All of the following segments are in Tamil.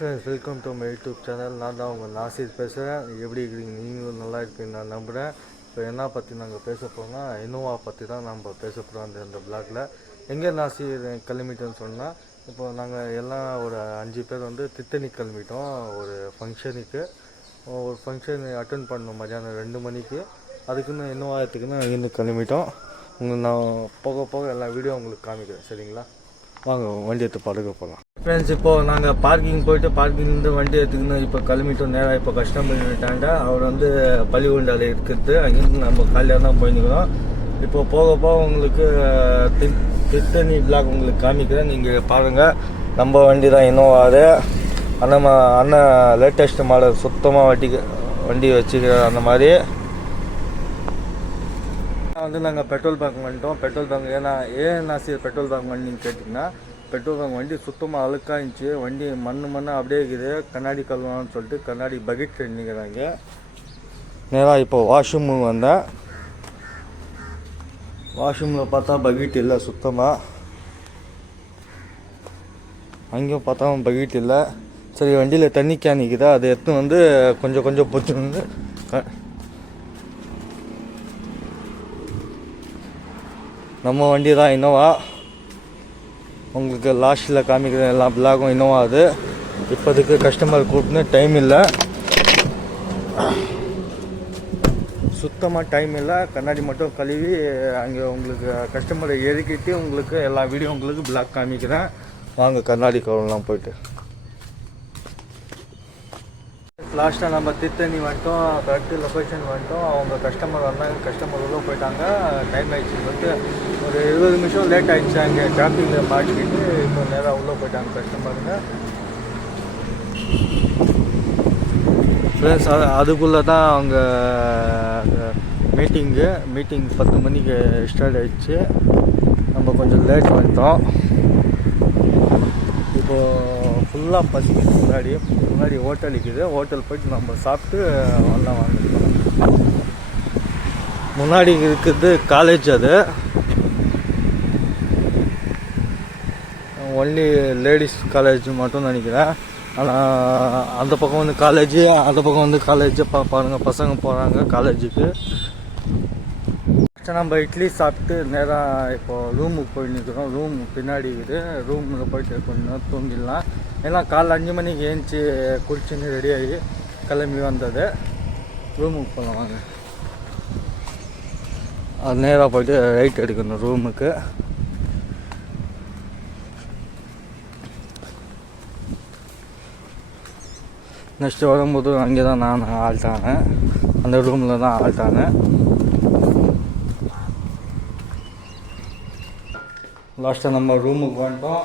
Friends, welcome to my YouTube channel. நான் தான் உங்கள் நாசிர் பேசுகிறேன். எப்படி இருக்கிறீங்க? நீங்களும் நல்லா இருப்பீங்க நான் நம்புகிறேன். இப்போ என்ன பற்றி நாங்கள் பேச போகிறோம்னா, இனோவா பற்றி தான் நம்ம பேச போகிறோம் அந்த பிளாகில். எங்கே நாசிர் கிளம்பிட்டோன்னு சொன்னால், இப்போ நாங்கள் எல்லாம் ஒரு 5 பேர் வந்து திட்டணி கிளம்பிட்டோம் ஒரு ஃபங்க்ஷனுக்கு. ஒரு ஃபங்க்ஷன் அட்டென்ட் பண்ணோம் மதியானம் 2 மணிக்கு. அதுக்குன்னு இனோவா எடுத்துக்குன்னு அங்கேருந்து கிளம்பிட்டோம். நான் போக போக எல்லா வீடியோ உங்களுக்கு காமிக்கிறேன், சரிங்களா? வாங்க வண்டி எடுத்து படுக்க போகலாம். ஃப்ரெண்ட்ஸ், இப்போது நாங்கள் பார்க்கிங் போயிட்டு பார்க்கிங்லேருந்து வண்டி எடுத்துக்கணும். இப்போ கிளம்பிட்டோம் நேராக. இப்போ கஸ்டமர் விட்டாங்க. அவர் வந்து பள்ளிகொண்டால் இருக்கிறது. அங்கேருந்து நம்ம காலையாக தான் போயிருக்கிறோம். இப்போ போக போக உங்களுக்கு திட்டணி பிளாக் உங்களுக்கு காமிக்கிறேன், நீங்கள் பாருங்கள். நம்ம வண்டி தான் இனோவா. அது அண்ணன் லேட்டஸ்ட் மாடல் சுத்தமாக வண்டி வச்சுக்கிற அந்த மாதிரி வந்து நாங்கள் பெட்ரோல் பங்க் வந்துட்டோம். பெட்ரோல் பங்க் ஏன் நாசிர் பெட்ரோல் பங்க் வண்டின்னு கேட்டிங்கன்னா, பெட்ரோல் பங்க் வண்டி சுத்தமாக அழுக்காக இருந்துச்சு. வண்டி மண்ணு அப்படியே இருக்குது. கண்ணாடி கழுவான்னு சொல்லிட்டு கண்ணாடி பக்கெட் நிற்கிறாங்க. நேராக இப்போ வாஷ்ரூம் வந்தேன். வாஷ்ரூமில் பார்த்தா பக்கெட் இல்லை சுத்தமாக. அங்கேயும் பார்த்தா பக்கெட் இல்லை. சரி, வண்டியில் தண்ணி கேன் நிற்குதா, அதை எடுத்து வந்து கொஞ்சம் பொச்சு வந்து நம்ம வண்டி தான் இனோவா. உங்களுக்கு லாஸ்ட்டில் காமிக்கிற எல்லா பிளாகும் இனோவா. அது இப்போதைக்கு கஸ்டமர் கூப்பிட்டு டைம் இல்லை, சுத்தமாக டைம் இல்லை. கண்ணாடி மட்டும் கழுவி அங்கே உங்களுக்கு கஸ்டமரை இறக்கிட்டு உங்களுக்கு எல்லா வீடியோ உங்களுக்கு பிளாக் காமிக்கிறேன். வாங்க கண்ணாடி கவர்லாம் போயிட்டு. லாஸ்ட்டாக நம்ம திட்டணி வந்துட்டோம். கரெக்டு லொக்கேஷன் வந்துட்டோம். அவங்க கஸ்டமர் வந்தாங்க. கஸ்டமர் உள்ளே போயிட்டாங்க. டைம் ஆகிடுச்சு சொல்லிட்டு ஒரு 20 நிமிஷம் லேட் ஆகிடுச்சு. அங்கே டிராஃபிக்கில் மாட்டிக்கிட்டு இப்போ நேராக உள்ளே போயிட்டாங்க கஸ்டமருங்க. ஃப்ரெண்ட்ஸ், அதுக்குள்ளே தான் அவங்க மீட்டிங் 10 மணிக்கு ஸ்டார்ட் ஆகிடுச்சு. நம்ம கொஞ்சம் லேட் வந்துட்டோம். இப்போது ஃபுல்லாக பசிக்கு முன்னாடி ஹோட்டல் இருக்குது. ஹோட்டல் போய்ட்டு நம்ம சாப்பிட்டு வரலாம். வாங்கிக்கலாம். முன்னாடி இருக்குது காலேஜ். அது ஒன்லி லேடிஸ் காலேஜ் மட்டும் நினைக்கிறேன். ஆனால் அந்த பக்கம் வந்து காலேஜ், அந்த பக்கம் வந்து காலேஜ் பாருங்கள். பசங்க போகிறாங்க காலேஜுக்கு. நம்ம இட்லி சாப்பிட்டு நேராக இப்போது ரூமுக்கு போய் நிற்கிறோம். ரூம் பின்னாடி இருக்குது. ரூமில் போயிட்டு கொஞ்சம் நேரம் தூங்கிடலாம். ஏன்னா காலைல 5 மணிக்கு ஏஞ்சி குளிச்சுன்னு ரெடியாகி கிளம்பி வந்தது. ரூமுக்கு போகலாம் வாங்க. அது நேராக போய்ட்டு ரைட் எடுக்கணும் ரூமுக்கு. நெக்ஸ்ட்டு வரும்போது அங்கே தான் நான் ஆல்ட்டானேன். அந்த ரூமில் தான் ஆல்ட்டானேன். லாஸ்ட்டாக நம்ம ரூமுக்கு வந்துட்டோம்.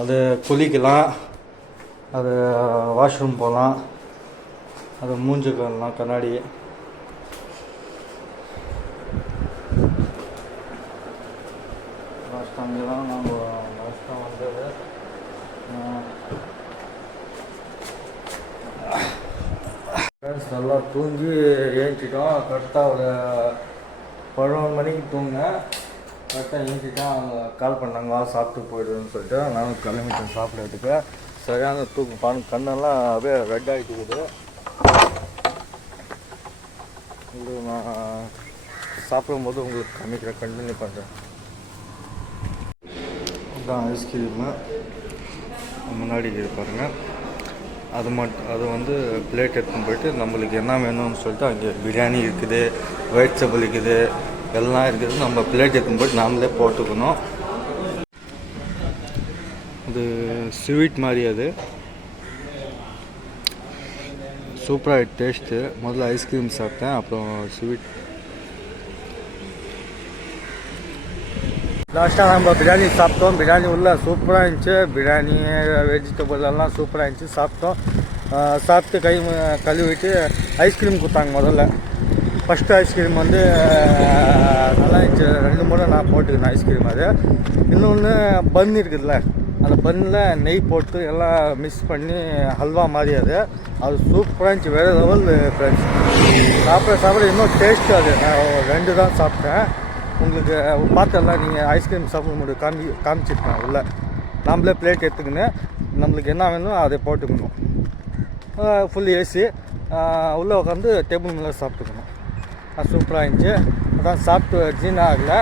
அது குளிக்கலாம், அது வாஷ்ரூம் போகலாம், அது மூஞ்சி கழலாம் கண்ணாடி. லாஸ்ட்டாக அங்கே தான் நம்ம லாஸ்ட்டாக வந்தது. நல்லா தூங்கி ஏஞ்சிட்டோம். கரெக்டாக ஒரு 11 மணிக்கு தூங்கினேன். கரெக்டாக ஏஞ்சிட்டோம். அவங்க கால் பண்ணாங்க, சாப்பிட்டு போயிடுன்னு சொல்லிட்டு. நானும் கிளம்பிட்டேன் சாப்பிட்றதுக்கு. சரியான தூக்கம். பாருங்க, கண்ணெல்லாம் அப்படியே ரெட் ஆகிட்டுக்குது. இது நான் சாப்பிடும்போது உங்களுக்கு காமிக்கிறேன், கண்டினியூ பண்ணுறேன். அதுதான் ஐஸ்கிரீமு முன்னாடி பாருங்கள். அது வந்து பிளேட் எடுத்துன்னு போயிட்டு நம்மளுக்கு என்ன வேணும்னு சொல்லிட்டு அங்கே பிரியாணி இருக்குது, வெஜிடபிள் இருக்குது, எல்லாம் இருக்குது. நம்ம பிளேட் எடுத்துன்னு போய்ட்டு நாமளே போட்டுக்கணும். அது ஸ்வீட் மாதிரி. அது சூப்பராக டேஸ்ட்டு. முதல்ல ஐஸ்கிரீம் சாப்பிட்டேன், அப்புறம் ஸ்வீட். லாஸ்ட்டாக நம்ம பிரியாணி சாப்பிட்டோம். பிரியாணி உள்ள சூப்பராக இருந்துச்சு. பிரியாணி வெஜிடபிள் எல்லாம் சூப்பராக இருந்துச்சு. சாப்பிட்டு கழுவிட்டு ஐஸ்கிரீம் கொடுத்தாங்க. முதல்ல ஃபஸ்ட்டு ஐஸ்கிரீம் வந்து நல்லா இருந்துச்சு. 2 முறை நான் போட்டுக்கினேன் ஐஸ்கிரீம். அது இன்னொன்று பன் இருக்குதுல்ல, அந்த பண்ணில் நெய் போட்டு எல்லாம் மிக்ஸ் பண்ணி ஹல்வா மாதிரி அது சூப்பராக இருந்துச்சு, வேறு லெவல் ஃப்ரெண்ட்ஸ். சாப்பிட இன்னும் டேஸ்ட்டு அது. நான் 2 தான் சாப்பிட்டேன். உங்களுக்கு பார்த்தெல்லாம் நீங்கள் ஐஸ்கிரீம் சாப்பிட முடியும் காமிச்சிருக்கேன் உள்ள. நம்மளே பிளேட் எடுத்துக்கின்னு நம்மளுக்கு என்ன வேணும் அதை போட்டுக்கணும். ஃபுல் ஏசி உள்ளே உட்காந்து டேபிள் மேலே சாப்பிட்டுக்கணும். அது சூப்பராக இருந்துச்சு. அதான் சாப்பிட்டு ஜீன் ஆகலை.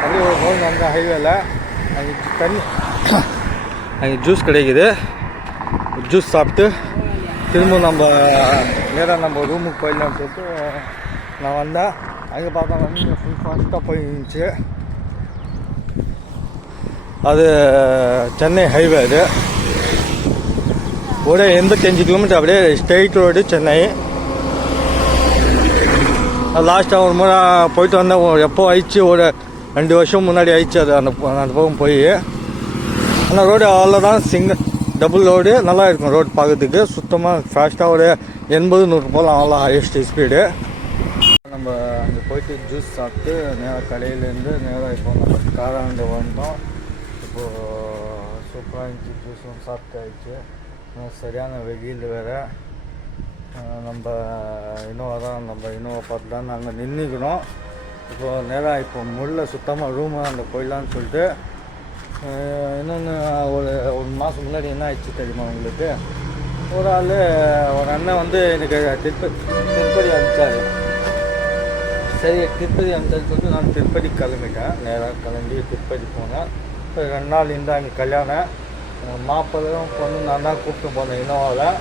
அப்படியே ஒரு ரவுண்ட் வந்த ஹைவேல அங்கே தண்ணி அங்கே ஜூஸ் கிடைக்குது. ஜூஸ் சாப்பிட்டு திரும்ப நம்ம நேராக நம்ம ரூமுக்கு போயிடலாம்னு சொல்லிட்டு நான் வந்தேன். அங்கே பார்த்தா வந்து ஃபுல் ஃபாஸ்ட்டாக போயிருந்துச்சு. அது சென்னை ஹைவே. அது ஒரு 85 கிலோமீட்டர் அப்படியே ஸ்ட்ரெயிட் ரோடு சென்னை. லாஸ்ட்டாக ஒரு முறை போயிட்டு வந்தேன். எப்போ ஆயிடுச்சு, ஒரு 2 வருஷம் முன்னாடி ஆயிடுச்சு அது. அந்த பக்கம் போய் அந்த ரோடு அவ்வளோதான், டபுள் ரோடு. நல்லா இருக்கும் ரோடு பார்க்கறதுக்கு. சுத்தமாக ஃபாஸ்ட்டாக ஒரு 80-100 போகலாம், அவ்வளோ ஹையஸ்ட் ஸ்பீடு. நம்ம அங்கே போயிட்டு ஜூஸ் சாப்பிட்டு நேராக கடையிலேருந்து நேராக இப்போ நம்ம காராண்டு வந்தோம். இப்போது சூப்பராக இருந்துச்சு. ஜூஸும் சாப்பிட்டு ஆயிடுச்சு. சரியான வெயில் வேறு. நம்ம இன்னோவா பார்த்து தான் நாங்கள் நின்றுக்கிறோம். இப்போது நேராக இப்போ முள்ள சுத்தமாக ரூமு அங்கே போயிடலான்னு சொல்லிட்டு. இன்னொன்று ஒரு மாதம் முன்னாடி என்ன ஆயிடுச்சு தெரியுமா உங்களுக்கு? ஒரு அண்ணன் வந்து எனக்கு திருப்பதி அனுப்பிச்சாரு. சரி திருப்பதி அனுப்பிச்சாருன்னு சொல்லிட்டு நான் திருப்பதி கிளம்பிட்டேன். நேராக கிளம்பி திருப்பதி போனேன். 2 நாள் இருந்தால் அங்கே கல்யாணம். மாப்பிள்ளையும் பொண்ணு நான் தான் கூப்பிட்டு போனேன் இனோவாவில்.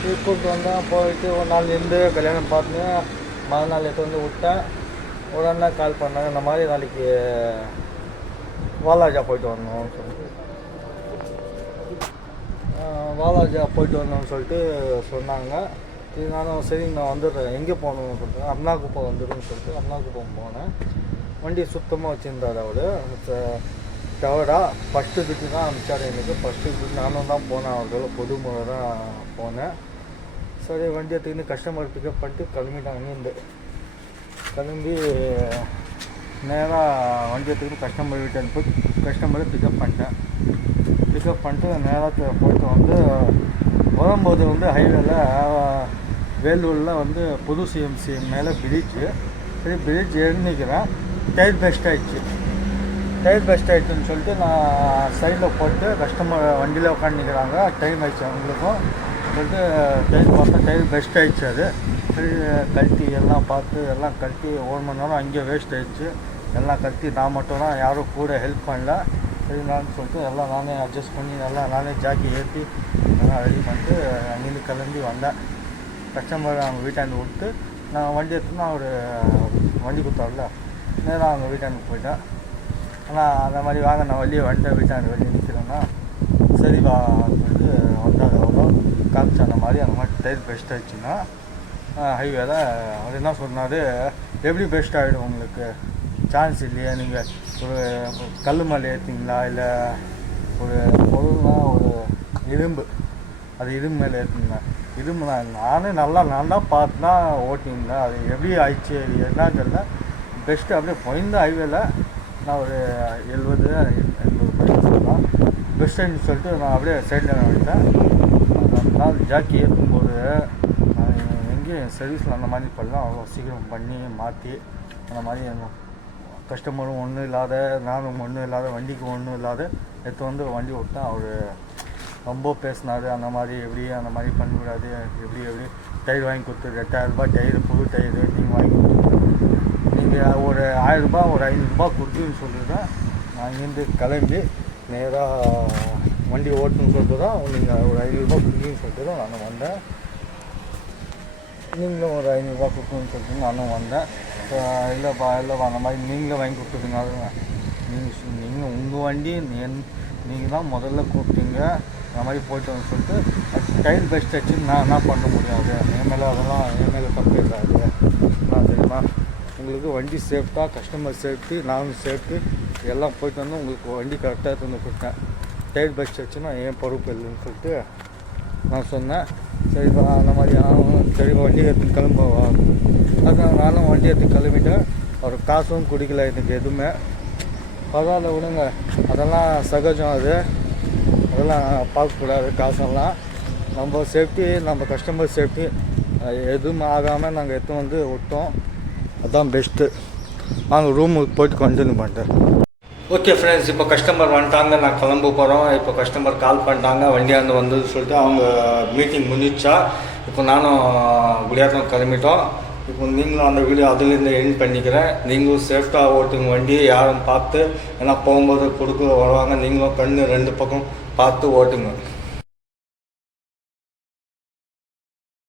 கூப்பிட்டு வந்தேன். போயிட்டு ஒரு நாள் இருந்து கல்யாணம் பார்த்துன்னு மறுநாள் எடுத்து வந்து விட்டேன். ஒரு அண்ணா கால் பண்ணாங்க, இந்த மாதிரி நாளைக்கு வாலாஜா போயிட்டு வரணும்னு சொல்லிட்டு சொன்னாங்க. இது நானும் சரி நான் வந்துடுறேன். எங்கே போகணுன்னு சொல்லிட்டு அருணாக்குப்பம் வந்துடுன்னு சொல்லிட்டு அருணாக்குப்பம் போனேன். வண்டி சுத்தமாக வச்சுருந்தார் அவர். டவரா ஃபஸ்ட்டு ட்ரிப்பு தான் அனுப்பிச்சார் எனக்கு. ஃபஸ்ட்டு ட்ரிப் நானும் தான் போனேன். அவர்கள பொது முறை தான் போனேன். சரி வண்டி எடுத்துக்கின்னு கஸ்டமர் பிக்கப் பண்ணிட்டு கிளம்பிட்டாங்க. இங்கேருந்து கிளம்பி நேராக வண்டி எடுத்துக்கிட்டு கஸ்டமர் வீட்டில் போய் கஸ்டமரை பிக்கப் பண்ணிட்டு நேராக போயிட்டு வந்து வரும்போது வந்து ஹைவேல வேலூரில் வந்து புது சிஎம்சி மேலே பிரிட்ஜு. சரி பிரிட்ஜ் ஏறிக்கிறேன். டயர் பெஸ்ட் ஆகிடுச்சுன்னு சொல்லிட்டு நான் சைடில் போட்டு கஸ்டமர் வண்டியில் உட்காந்துக்கிறாங்க. டைம் ஆயிடுச்சு அவங்களுக்கும் சொல்லிட்டு டயர் பார்த்தா டயர் பெஸ்ட் ஆகிடுச்சு. அது சரி கழட்டி எல்லாம் பார்த்து எல்லாம் கழட்டி 1 மணி நேரம் அங்கேயே வேஸ்ட் ஆகிடுச்சு. எல்லாம் கழட்டி நான் மட்டும் தான், யாரும் கூட ஹெல்ப் பண்ணல. சரி நான் சொல்லிட்டு எல்லாம் நானே அட்ஜஸ்ட் பண்ணி எல்லாம் நானே ஜாக்கி ஏற்றி எல்லாம் ரெடி பண்ணிட்டு அங்கேருந்து கிளம்பி வந்தேன். கஸ்டமர் அவங்க வீட்டாண்டு விட்டு நான் வண்டி எடுத்துன்னா அவர் வண்டி கொடுத்தாருல, நேராக அவங்க வீட்டாண்டுக்கு போயிட்டேன். ஆனால் அந்த மாதிரி வாங்க நான் வந்துட்டேன் வீட்டாண்டு வெளியே நிற்கிறேன்னா சரி வா சொல்லிட்டு வந்தாங்க. அவ்வளோ காமிச்சு அந்த மாதிரி டயர் பெஸ்ட் ஆகிடுச்சுன்னா ஹைவேல அவர் என்ன சொன்னார், எப்படி பெஸ்ட் ஆகிடும் உங்களுக்கு, சான்ஸ் இல்லையா, நீங்கள் ஒரு கல் மேலே ஏற்றிங்களா இல்லை ஒரு பொருள்னா ஒரு இரும்பு மேலே ஏற்றுங்க. இரும்பு நான் தான் பார்த்துனா ஓட்டிங்களா, அது எப்படி ஆயிடுச்சு என்னன்னு தெரியல. பெஸ்ட்டு அப்படியே போயிருந்த ஹைவேல நான் ஒரு 70 சொல்லலாம் பெஸ்ட்டுன்னு சொல்லிட்டு நான் அப்படியே சைடில் வந்துட்டேன். நான் ஜாக்கி ஏற்றும்போது எங்கேயும் சர்வீஸில் அந்த மாதிரி பண்ணலாம், அவ்வளோ சீக்கிரம் பண்ணி மாற்றி அந்த மாதிரி கஸ்டமரும் ஒன்றும் இல்லாத நானும் ஒன்றும் இல்லாத வண்டிக்கு ஒன்றும் இல்லாத எடுத்து வந்து வண்டி விட்டேன். அவர் ரொம்ப பேசினார். அந்த மாதிரி பண்ணக்கூடாது, எப்படி டயர் வாங்கி கொடுத்து 8000 ரூபாய் டயரு, புது டயரு நீங்கள் வாங்கி கொடுத்து நீங்கள் ஒரு 1000 ரூபாய் ஒரு 500 ரூபாய் கொடுத்துன்னு சொல்லிட்டு தான் நான் இங்கேருந்து கிளம்பி நேராக வண்டி ஓட்டணும்னு சொல்லிட்டு தான் நீங்கள் ஒரு 500 ரூபாய் கொடுக்குன்னு சொல்லிட்டு தான் நான் வந்தேன். நீங்களும் ஒரு 500 ரூபாய் கொடுக்கணும்னு சொல்லிட்டு நானும் வந்தேன். இல்லைப்பா அந்த மாதிரி நீங்களே வாங்கி கொடுத்துருங்க. நீங்கள் உங்கள் வண்டி நீங்கள் தான் முதல்ல கூப்பிட்டீங்க, அந்த மாதிரி போய்ட்டு வந்து சொல்லிட்டு டயர் பெஸ்ட் ஆச்சுன்னு நான் என்ன பண்ண முடியாது. என் மேலே தப்பு இருக்காது. நான் தெரியுமா உங்களுக்கு வண்டி சேஃப்டாக, கஸ்டமர் சேஃப்டி, நானும் சேஃப்டி எல்லாம் போய்ட்டு வந்து உங்களுக்கு வண்டி கரெக்டாக எடுத்து வந்து கொடுத்தேன். டயர் பெஸ்ட் ஆச்சுன்னா ஏன் பொறுப்பு இல்லைன்னு சொல்லிட்டு நான் சொன்னேன். சரிப்பா அந்த மாதிரி சரிப்பா வண்டி எடுத்துன்னு கிளம்புவா. அதான் நானும் வண்டி எடுத்து கிளம்பிட்டேன். அவர் காசும் குடிக்கல எனக்கு எதுவுமே. பரவாயில்ல விடுங்க, அதெல்லாம் சகஜம். அது அதெல்லாம் பார்க்கக்கூடாது. காசெல்லாம் நம்ம சேஃப்டி, நம்ம கஸ்டமர் சேஃப்டி எதுவும் ஆகாமல் நாங்கள் எடுத்து வந்து விட்டோம். அதுதான் பெஸ்ட்டு. நாங்கள் ரூமுக்கு போய்ட்டு கண்டினியூ பண்ணிட்டேன். ஓகே ஃப்ரெண்ட்ஸ், இப்போ கஸ்டமர் வந்துட்டாங்க, நான் கிளம்ப போகிறோம். இப்போ கஸ்டமர் கால் பண்ணிட்டாங்க, வண்டியாந்து வந்தது சொல்லிட்டு அவங்க மீட்டிங் முடிஞ்சிச்சா. இப்போ நானும் குடியாத்தம் கிளம்பிட்டோம். இப்போ நீங்களும் அந்த வீடியோ அதுலேருந்து எண்ட் பண்ணிக்கிறேன். நீங்களும் சேஃப்டாக ஓட்டுங்க வண்டியை, யாரும் பார்த்து, ஏன்னா போகும்போது கொடுக்க வருவாங்க, நீங்களும் கண்ணு 2 பக்கம் பார்த்து ஓட்டுங்க.